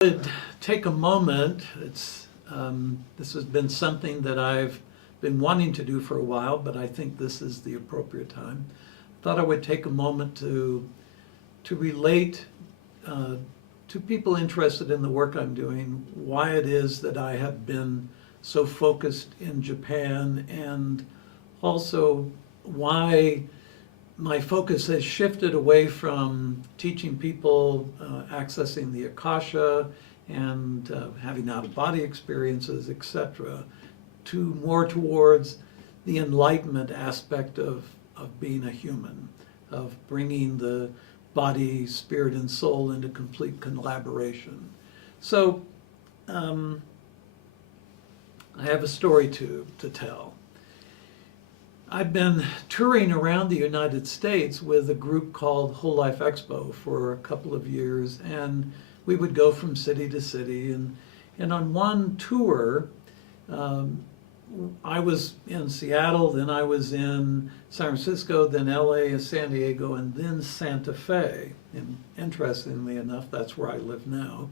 Would take a moment. This has been something that I've been wanting to do for a while, but I think this is the appropriate time. Thought I would take a moment to relate to people interested in the work I'm doing why it is that I have been so focused in Japan, and also why my focus has shifted away from teaching people accessing the Akasha and having out-of-body experiences, etc., to more towards the enlightenment aspect of being a human, of bringing the body, spirit, and soul into complete collaboration. So I have a story to tell. I've been touring around the United States with a group called Whole Life Expo for a couple of years, and we would go from city to city. And on one tour, I was in Seattle, then I was in San Francisco, then LA and San Diego, and then Santa Fe. And interestingly enough, that's where I live now.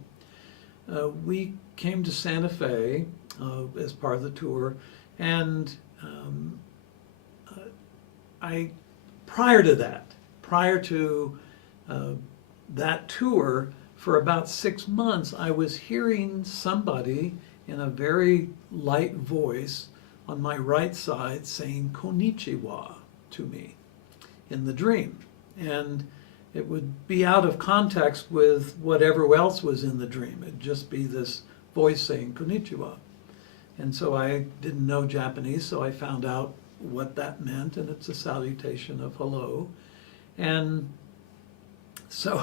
We came to Santa Fe as part of the tour, and prior to that tour, for about 6 months, I was hearing somebody in a very light voice on my right side saying "Konnichiwa" to me in the dream. And it would be out of context with whatever else was in the dream. It'd just be this voice saying "Konnichiwa." And so I didn't know Japanese, so I found out what that meant, and it's a salutation of hello. And so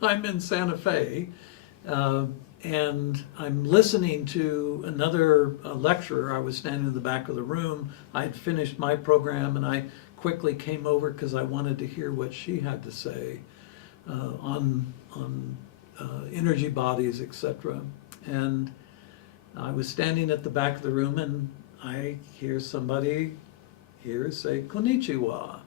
I'm in Santa Fe, and I'm listening to another lecturer. I was standing in the back of the room. I had finished my program, and I quickly came over because I wanted to hear what she had to say on energy bodies, etc. And I was standing at the back of the room, and I hear somebody here say "Konnichiwa,"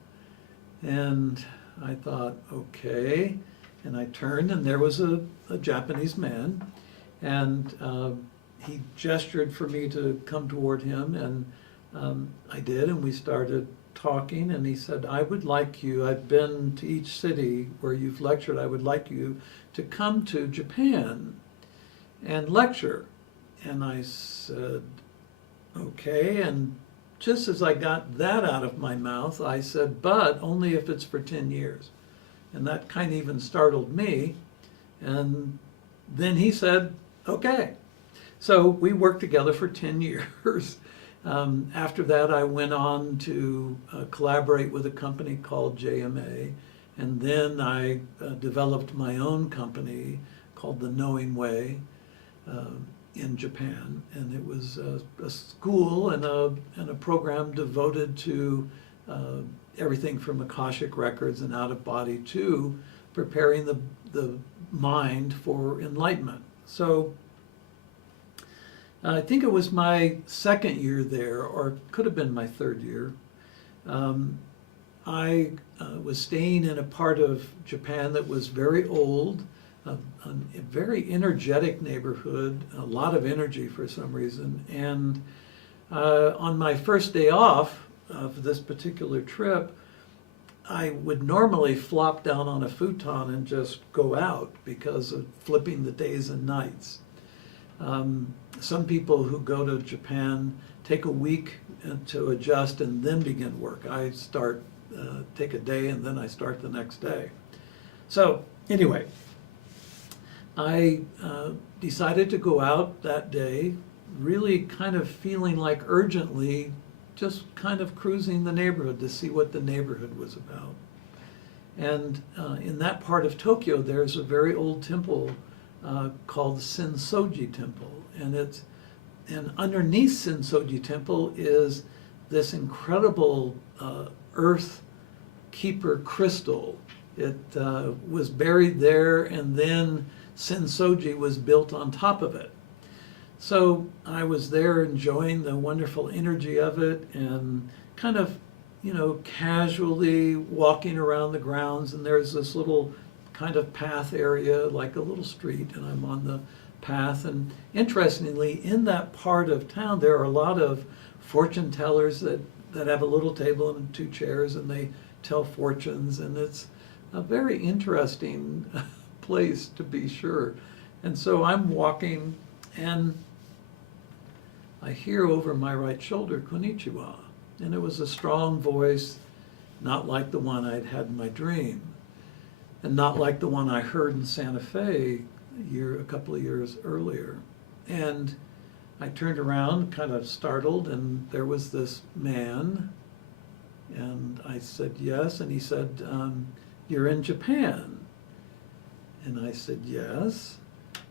and I thought, okay. And I turned, and there was a Japanese man, and he gestured for me to come toward him, and I did, and we started talking, and he said, "I would like you, I've been to each city where you've lectured, I would like you to come to Japan and lecture." And I said, okay, and just as I got that out of my mouth, I said, "But only if it's for 10 years. And that kind of even startled me. And then he said, okay. So we worked together for 10 years. After that, I went on to collaborate with a company called JMA. And then I developed my own company called The Knowing Way in Japan. And it was a school and a program devoted to everything from Akashic records and out-of-body to preparing the mind for enlightenment. So I think it was my second year there, or could have been my third year. I was staying in a part of Japan that was very old, a very energetic neighborhood, a lot of energy for some reason. And on my first day off of this particular trip, I would normally flop down on a futon and just go out because of flipping the days and nights. Some people who go to Japan take a week to adjust and then begin work. I take a day and then I start the next day. So anyway, I decided to go out that day, really kind of feeling like urgently just kind of cruising the neighborhood to see what the neighborhood was about. And in that part of Tokyo, there's a very old temple called Sensō-ji Temple. And underneath Sensō-ji Temple is this incredible earth keeper crystal. It was buried there, and then Sensō-ji was built on top of it. So I was there enjoying the wonderful energy of it, and kind of, casually walking around the grounds, and there's this little kind of path area, like a little street, and I'm on path. And interestingly, in that part of town, there are a lot of fortune tellers that have a little table and 2 chairs, and they tell fortunes, and it's a very interesting place, to be sure. And so I'm walking, and I hear over my right shoulder, "Konnichiwa." And it was a strong voice, not like the one I'd had in my dream, and not like the one I heard in Santa Fe a couple of years earlier. And I turned around, kind of startled, and there was this man, and I said, "Yes," and he said, "You're in Japan." And I said, "Yes."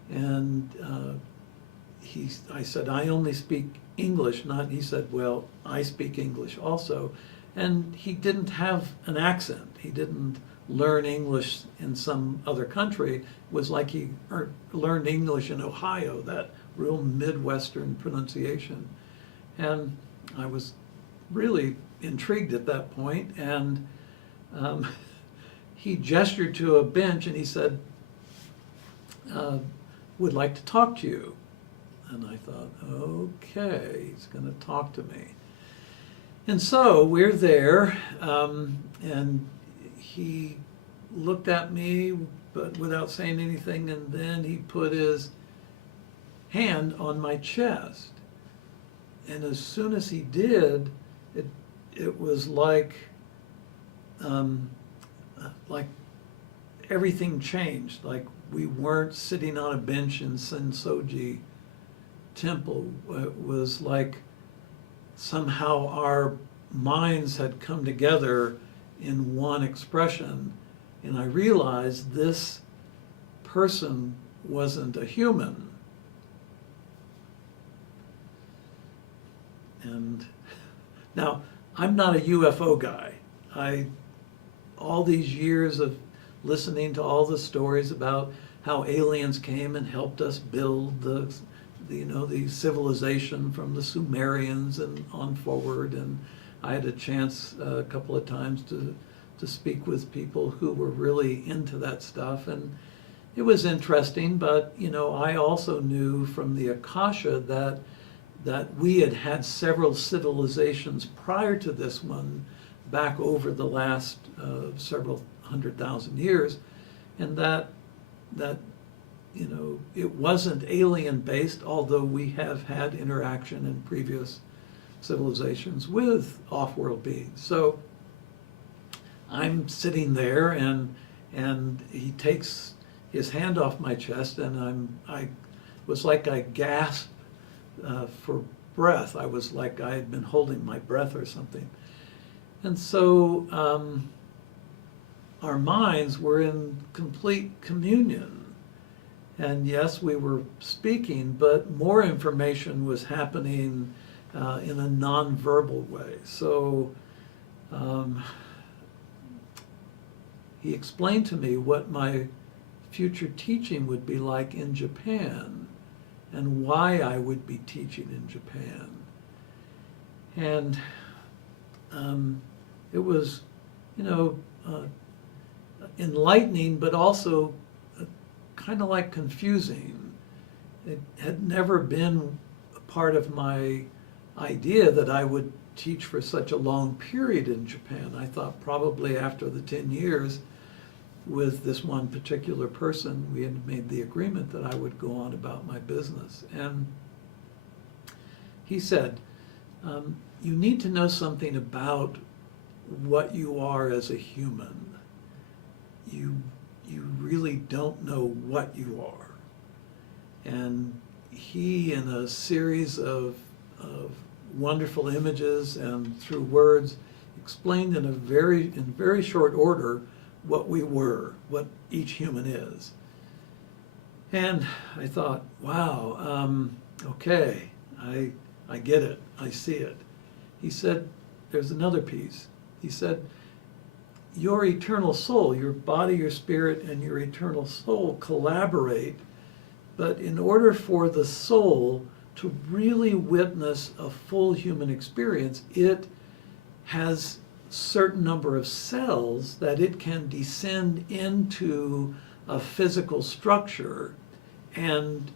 And I said, "I only speak English," he said, "Well, I speak English also." And he didn't have an accent. He didn't learn English in some other country. It was like he learned English in Ohio, that real Midwestern pronunciation. And I was really intrigued at that point, and he gestured to a bench and he said, "Would like to talk to you." And I thought, okay, he's going to talk to me. And so we're there, and he looked at me, but without saying anything, and then he put his hand on my chest. And as soon as he did, it was like everything changed. Like we weren't sitting on a bench in Sensō-ji Temple. It was like somehow our minds had come together in one expression, and I realized this person wasn't a human. And now, I'm not a UFO guy. All these years of listening to all the stories about how aliens came and helped us build the civilization from the Sumerians and on forward, and I had a chance a couple of times to speak with people who were really into that stuff, and it was interesting. But I also knew from the Akasha that we had several civilizations prior to this one back over the last several 100,000 years, and that it wasn't alien based, although we have had interaction in previous civilizations with off-world beings. So I'm sitting there, and he takes his hand off my chest, and I was like I gasped for breath. I was like I had been holding my breath or something. And so our minds were in complete communion. And yes, we were speaking, but more information was happening in a non-verbal way. So he explained to me what my future teaching would be like in Japan and why I would be teaching in Japan. And it was, enlightening, but also kind of like confusing. It had never been a part of my idea that I would teach for such a long period in Japan. I thought probably after the 10 years with this one particular person, we had made the agreement that I would go on about my business. And he said, you need to know something about what you are as a human. You really don't know what you are. And he, in a series of wonderful images and through words, explained in very short order what we were, what each human is. And I thought, wow, okay, I get it, I see it. He said, there's another piece. He said, your eternal soul, your body, your spirit, and your eternal soul collaborate, but in order for the soul to really witness a full human experience, it has a certain number of cells that it can descend into a physical structure and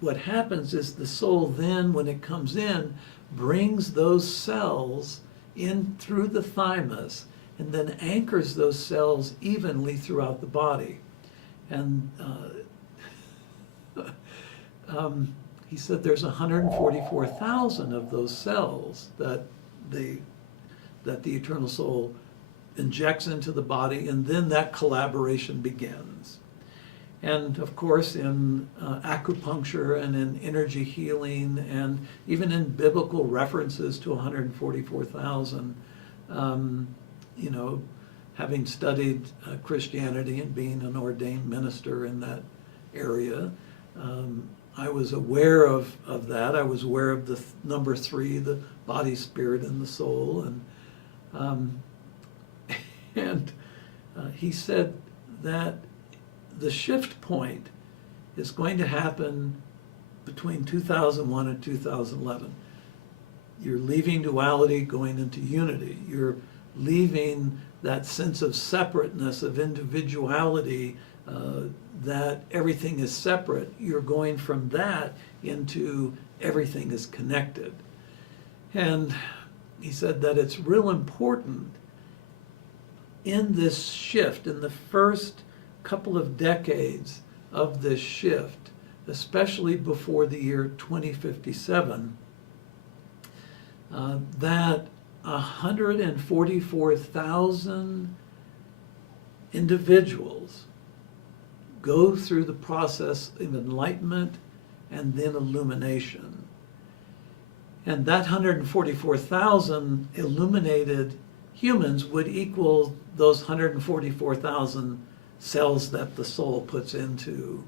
what happens is the soul then, when it comes in, brings those cells in through the thymus and then anchors those cells evenly throughout the body. And he said there's 144,000 of those cells that the eternal soul injects into the body, and then that collaboration begins. And of course, in acupuncture and in energy healing, and even in biblical references to 144,000, you know, having studied Christianity and being an ordained minister in that area, I was aware of that. I was aware of the number 3, the body, spirit, and the soul. And he said that the shift point is going to happen between 2001 and 2011. You're leaving duality, going into unity. You're leaving that sense of separateness, of individuality, that everything is separate. You're going from that into everything is connected. And he said that it's real important in this shift, in the first couple of decades of this shift, especially before the year 2057, that 144,000 individuals go through the process of enlightenment and then illumination. And that 144,000 illuminated humans would equal those 144,000 cells that the soul puts into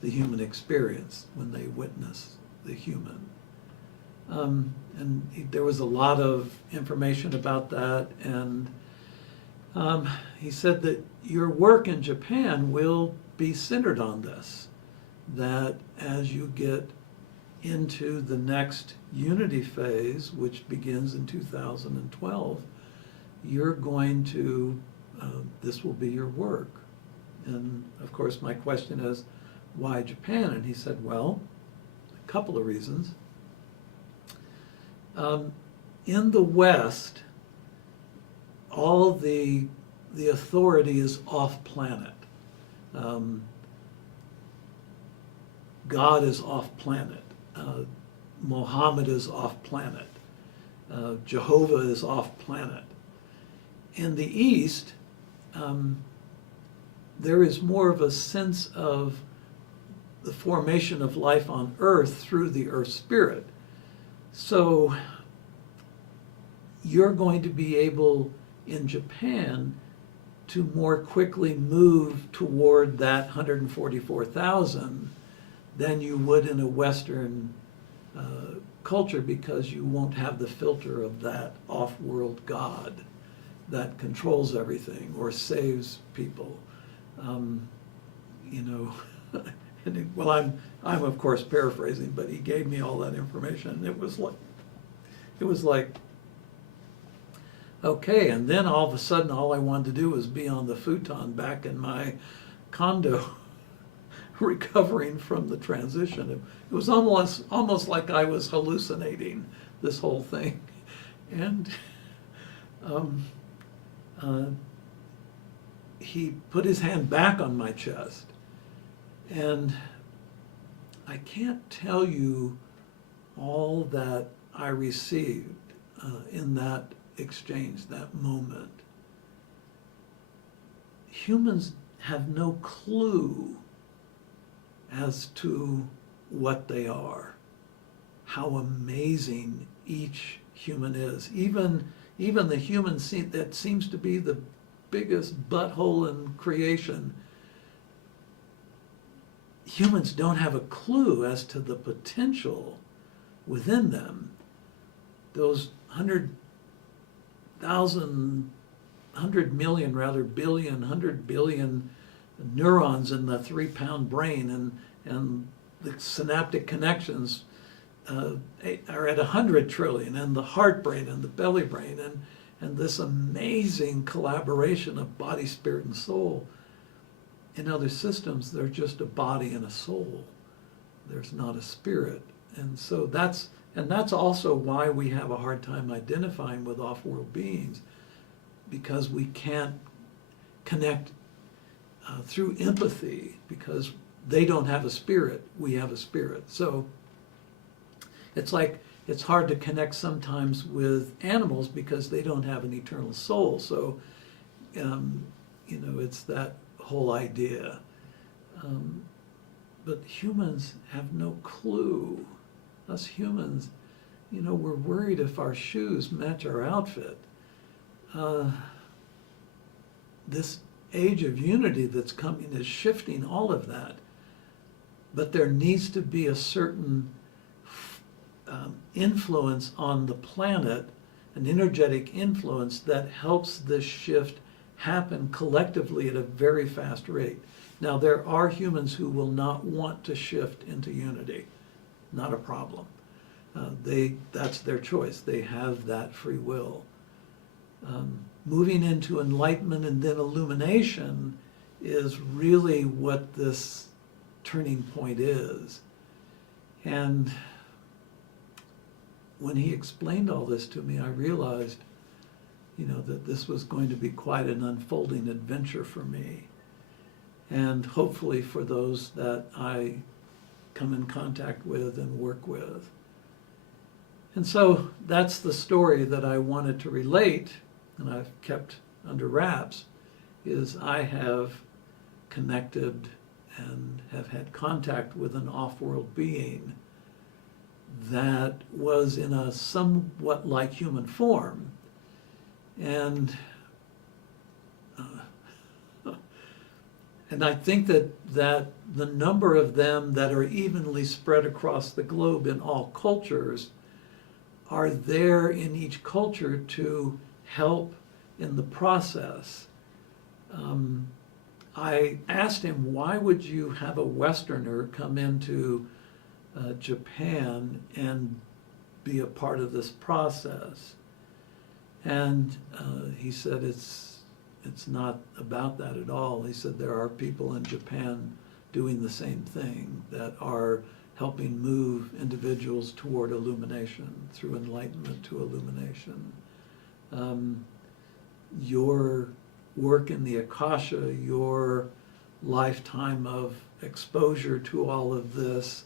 the human experience when they witness the human. And there was a lot of information about that, and he said that your work in Japan will be centered on this, that as you get into the next unity phase, which begins in 2012, you're going to, this will be your work. And of course my question is, why Japan? And he said, well, a couple of reasons. In the West, all the authority is off planet. God is off planet. Mohammed is off planet. Jehovah is off planet. In the East, there is more of a sense of the formation of life on Earth through the Earth Spirit. So you're going to be able, in Japan, to more quickly move toward that 144,000 than you would in a Western culture, because you won't have the filter of that off-world God that controls everything or saves people. You know, and well, I'm of course paraphrasing, but he gave me all that information, and it was like, okay. And then all of a sudden, all I wanted to do was be on the futon back in my condo, recovering from the transition. It was almost like I was hallucinating this whole thing, and he put his hand back on my chest, and I can't tell you all that I received in that exchange, that moment. Humans have no clue as to what they are, how amazing each human is. Even the human that seems to be the biggest butthole in creation, humans don't have a clue as to the potential within them. Those 100 billion neurons in the 3-pound brain, and the synaptic connections are at 100 trillion, and the heart brain and the belly brain, and this amazing collaboration of body, spirit, and soul. In other systems, they're just a body and a soul. there's not a spirit. And so that's also why we have a hard time identifying with off-world beings, because we can't connect through empathy, because they don't have a spirit, we have a spirit. So it's like it's hard to connect sometimes with animals because they don't have an eternal soul. So it's that whole idea. But humans have no clue. Us humans, we're worried if our shoes match our outfit. This age of unity that's coming is shifting all of that. But there needs to be a certain influence on the planet, an energetic influence that helps this shift happen collectively at a very fast rate. Now, there are humans who will not want to shift into unity. Not a problem. That's their choice. They have that free will. Moving into enlightenment and then illumination is really what this turning point is. And when he explained all this to me, I realized, that this was going to be quite an unfolding adventure for me, and hopefully for those that I come in contact with and work with. And so that's the story that I wanted to relate, and I've kept under wraps, is I have connected and have had contact with an off-world being that was in a somewhat like human form. And I think that the number of them that are evenly spread across the globe in all cultures are there in each culture to help in the process. I asked him, why would you have a Westerner come into Japan and be a part of this process? And he said, it's not about that at all. He said there are people in Japan doing the same thing, that are helping move individuals toward illumination, through enlightenment to illumination. Your work in the Akasha, your lifetime of exposure to all of this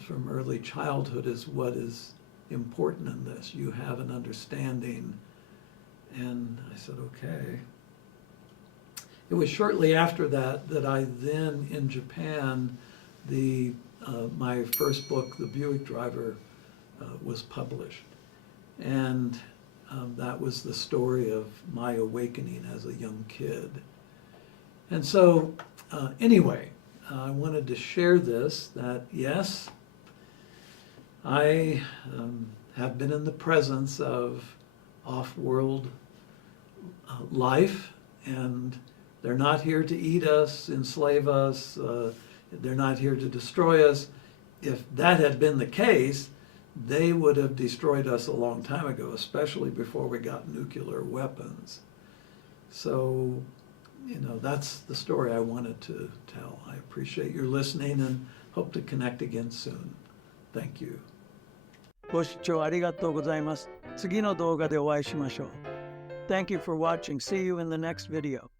from early childhood is what is important in this. You have an understanding. And I said, okay. It was shortly after that that I then, in Japan, my first book, The Buick Driver, was published. And that was the story of my awakening as a young kid. And so, anyway, I wanted to share this, that yes, I have been in the presence of off-world life, and they're not here to eat us, enslave us, they're not here to destroy us. If that had been the case, they would have destroyed us a long time ago, especially before we got nuclear weapons. So, that's the story I wanted to tell. I appreciate your listening and hope to connect again soon. Thank you. ご視聴ありがとうございます。次の動画でお会いしましょう。Thank you for watching. See you in the next video.